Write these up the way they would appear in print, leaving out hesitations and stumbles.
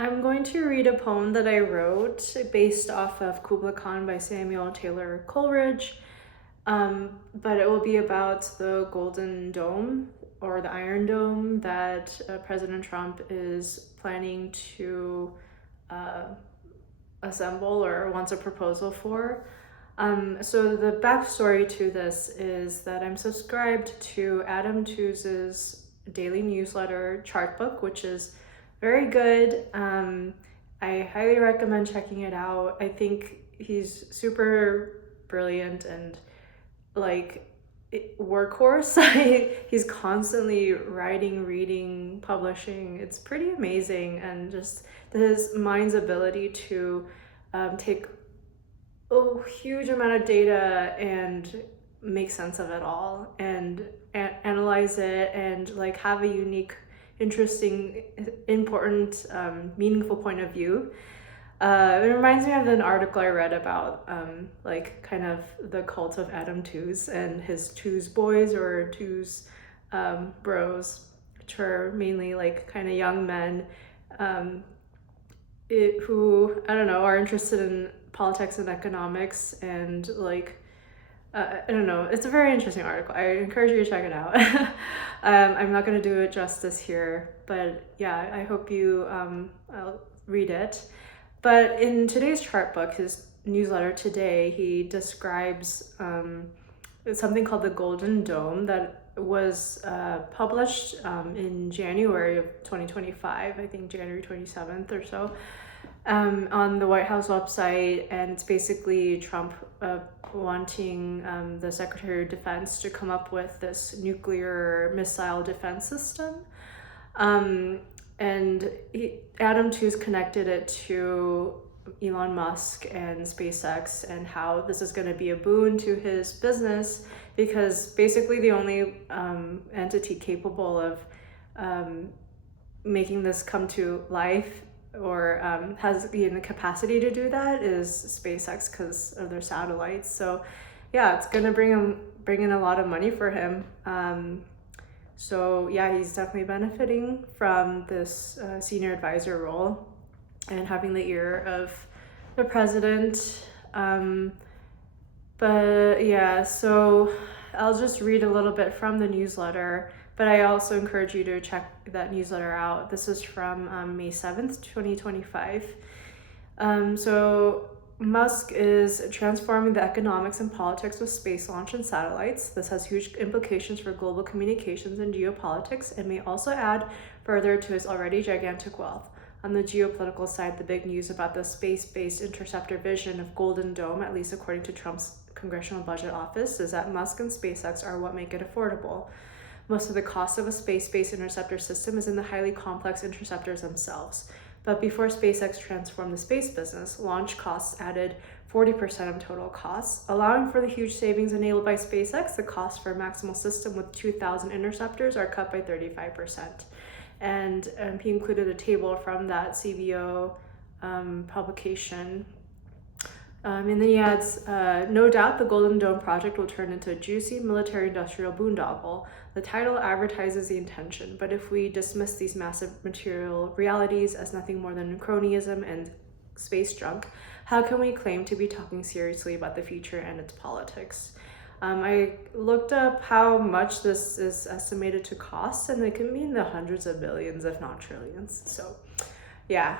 I'm going to read a poem that I wrote based off of Kubla Khan by Samuel Taylor Coleridge. But it will be about the Golden Dome or the Iron Dome that President Trump is planning to uh, assemble or wants a proposal for. So the backstory to this is that I'm subscribed to Adam Tooze's daily newsletter Chartbook, which is very good. I highly recommend checking it out. I think he's super brilliant and like workhorse. He's constantly writing, reading, publishing. It's pretty amazing, and just his mind's ability to take a huge amount of data and make sense of it all and analyze it and like have a unique, interesting, important, meaningful point of view. It reminds me of an article I read about like kind of the cult of Adam Tooze and his Tooze boys or Tooze bros, which are mainly like kind of young men who, I don't know, are interested in politics and economics and like I don't know. It's a very interesting article. I encourage you to check it out. I'm not going to do it justice here, but yeah, I hope you read it. But in today's chart book, his newsletter today, he describes something called the Golden Dome that was published in January of 2025, I think January 27th or so, on the White House website. And it's basically Trump wanting the Secretary of Defense to come up with this nuclear missile defense system. And Adam Tooze connected it to Elon Musk and SpaceX and how this is going to be a boon to his business, because basically the only entity capable of making this come to life or has the capacity to do that is SpaceX because of their satellites. So yeah, it's going to bring in a lot of money for him. So yeah, he's definitely benefiting from this senior advisor role and having the ear of the president. But yeah, so I'll just read a little bit from the newsletter, but I also encourage you to check that newsletter out. This is from May 7th, 2025. So Musk is transforming the economics and politics with space launch and satellites. This has huge implications for global communications and geopolitics and may also add further to his already gigantic wealth. On the geopolitical side, the big news about the space-based interceptor vision of Golden Dome, at least according to Trump's Congressional Budget Office, is that Musk and SpaceX are what make it affordable. Most of the cost of a space-based interceptor system is in the highly complex interceptors themselves. But before SpaceX transformed the space business, launch costs added 40% of total costs. Allowing for the huge savings enabled by SpaceX, the cost for a maximal system with 2,000 interceptors are cut by 35%. And he included a table from that CBO publication. And then he adds, no doubt the Golden Dome project will turn into a juicy military-industrial boondoggle. The title advertises the intention, but if we dismiss these massive material realities as nothing more than cronyism and space junk, how can we claim to be talking seriously about the future and its politics? I looked up how much this is estimated to cost, and it can be in the hundreds of billions, if not trillions. So, yeah.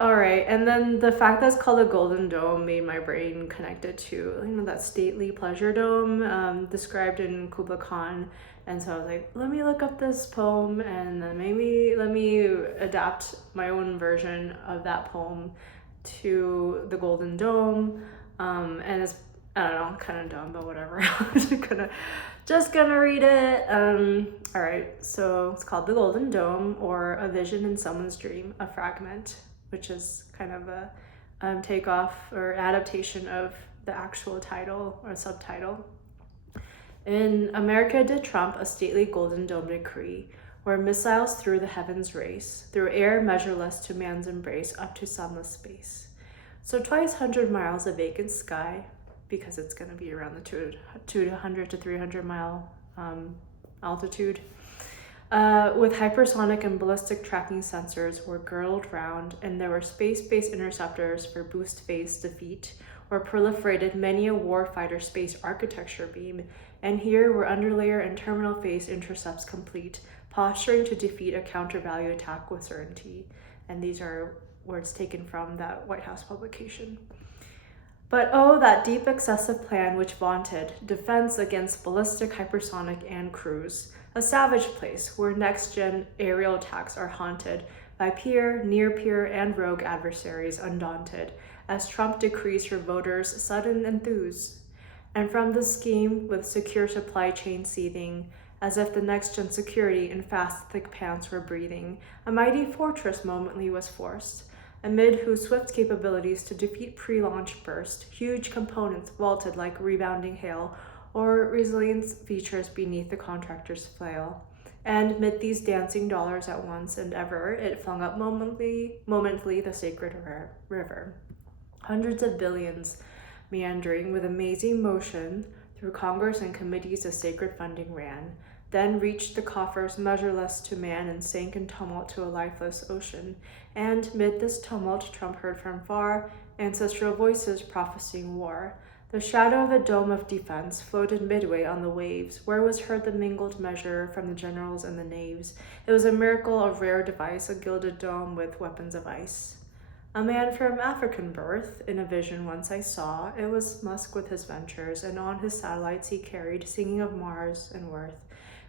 All right, and then the fact that it's called a Golden Dome made my brain connected to that stately pleasure dome described in Kubla Khan, and so I was like, let me look up this poem, and then maybe let me adapt my own version of that poem to the Golden Dome, and it's, I don't know, kind of dumb, but whatever. I'm just gonna read it. All right, so it's called the Golden Dome, or A Vision in Someone's Dream, a Fragment, which is kind of a takeoff or adaptation of the actual title or subtitle. In America did Trump a stately golden dome decree, where missiles through the heavens race, through air measureless to man's embrace, up to sunless space. So twice 100 miles of vacant sky, because it's going to be around the 200 to 300 mile altitude. with hypersonic and ballistic tracking sensors were girdled round, and there were space-based interceptors for boost phase defeat, or proliferated many a warfighter space architecture beam, and here were underlayer and terminal phase intercepts complete, posturing to defeat a counter-value attack with certainty. And these are words taken from that White House publication. But oh, that deep excessive plan which vaunted defense against ballistic, hypersonic, and cruise, a savage place where next-gen aerial attacks are haunted by peer, near-peer, and rogue adversaries undaunted, as Trump decrees for voters' sudden enthuse. And from the scheme, with secure supply chain seething, as if the next-gen security in fast, thick pants were breathing, a mighty fortress momently was forced, amid whose swift capabilities to defeat pre-launch burst, huge components vaulted like rebounding hail, or resilience features beneath the contractor's flail. And mid these dancing dollars at once and ever, it flung up momently the sacred river. Hundreds of billions meandering with amazing motion through Congress and committees the sacred funding ran, then reached the coffers measureless to man and sank in tumult to a lifeless ocean. And mid this tumult Trump heard from far ancestral voices prophesying war. The shadow of the dome of defense floated midway on the waves, where was heard the mingled measure from the generals and the knaves. It was a miracle of rare device, a gilded dome with weapons of ice. A man from African birth, in a vision once I saw, it was Musk with his ventures, and on his satellites he carried, singing of Mars and worth.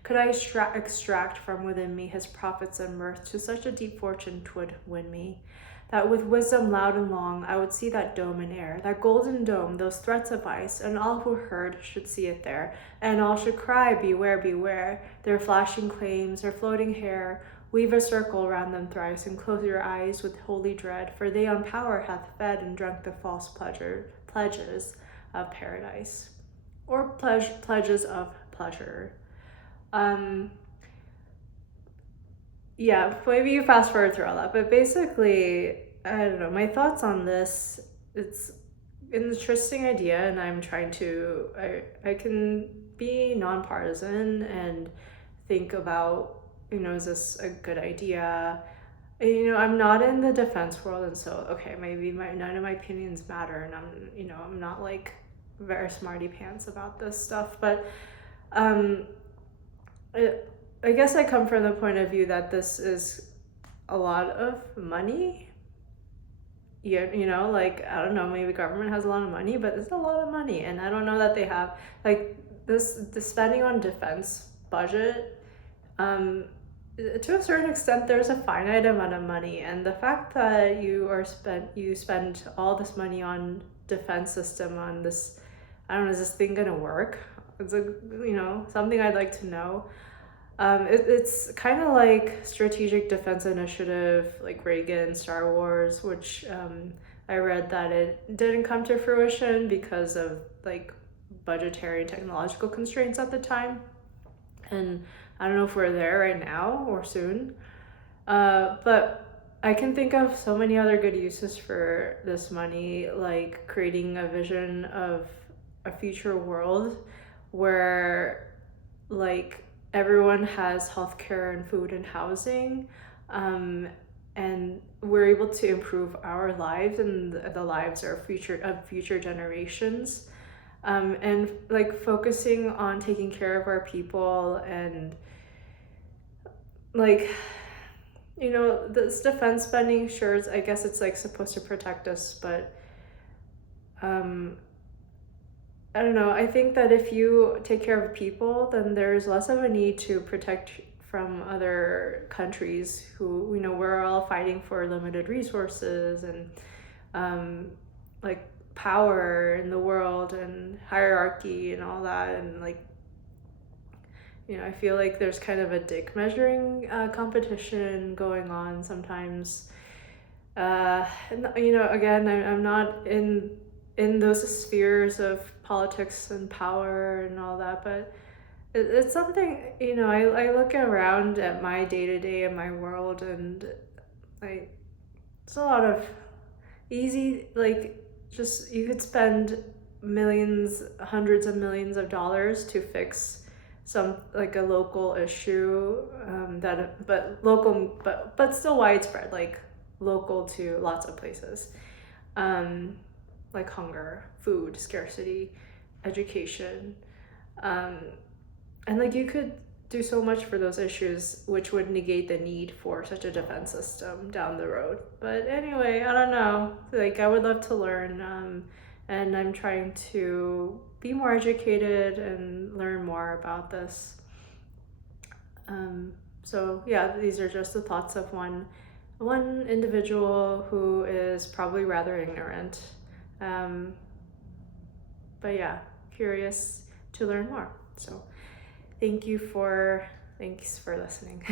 Could I extract from within me his profits and mirth, to such a deep fortune 'twould win me, that with wisdom loud and long I would see that dome in air, that golden dome, those threats of ice, and all who heard should see it there, and all should cry, beware, beware, their flashing claims, their floating hair, weave a circle round them thrice, and close your eyes with holy dread, for they on power hath fed and drunk the false pledges of paradise, or pledges of pleasure. Yeah, maybe you fast forward through all that, but basically, I don't know, my thoughts on this, it's an interesting idea, and I'm trying to, I can be nonpartisan and think about, is this a good idea? I'm not in the defense world, and so, okay, maybe none of my opinions matter, and I'm not like very smarty pants about this stuff, but, I guess I come from the point of view that this is a lot of money. Yeah, I don't know, maybe government has a lot of money, but it's a lot of money. And I don't know that they have, like, the spending on defense budget, to a certain extent, there's a finite amount of money. And the fact that you spend all this money on defense system, on this, I don't know, is this thing gonna work? It's something I'd like to know. It's kind of like Strategic Defense Initiative, like Reagan, Star Wars, which I read that it didn't come to fruition because of like budgetary and technological constraints at the time. And I don't know if we're there right now or soon. But I can think of so many other good uses for this money, like creating a vision of a future world where like everyone has healthcare and food and housing, and we're able to improve our lives and the lives of future generations, and like focusing on taking care of our people, and like this defense spending, sure, I guess it's like supposed to protect us, but I don't know. I think that if you take care of people, then there's less of a need to protect from other countries who, we're all fighting for limited resources and like power in the world and hierarchy and all that. And like, I feel like there's kind of a dick measuring competition going on sometimes. And, again, I'm not in those spheres of politics and power and all that, but it's something, I look around at my day-to-day in my world, and it's a lot of easy, like, just, you could spend millions, hundreds of millions of dollars to fix some like a local issue, but still widespread, like local to lots of places, like hunger, food scarcity, education, and like you could do so much for those issues, which would negate the need for such a defense system down the road. But anyway, I don't know. Like, I would love to learn, and I'm trying to be more educated and learn more about this. So yeah, these are just the thoughts of one individual who is probably rather ignorant. But yeah, curious to learn more. So thanks for listening.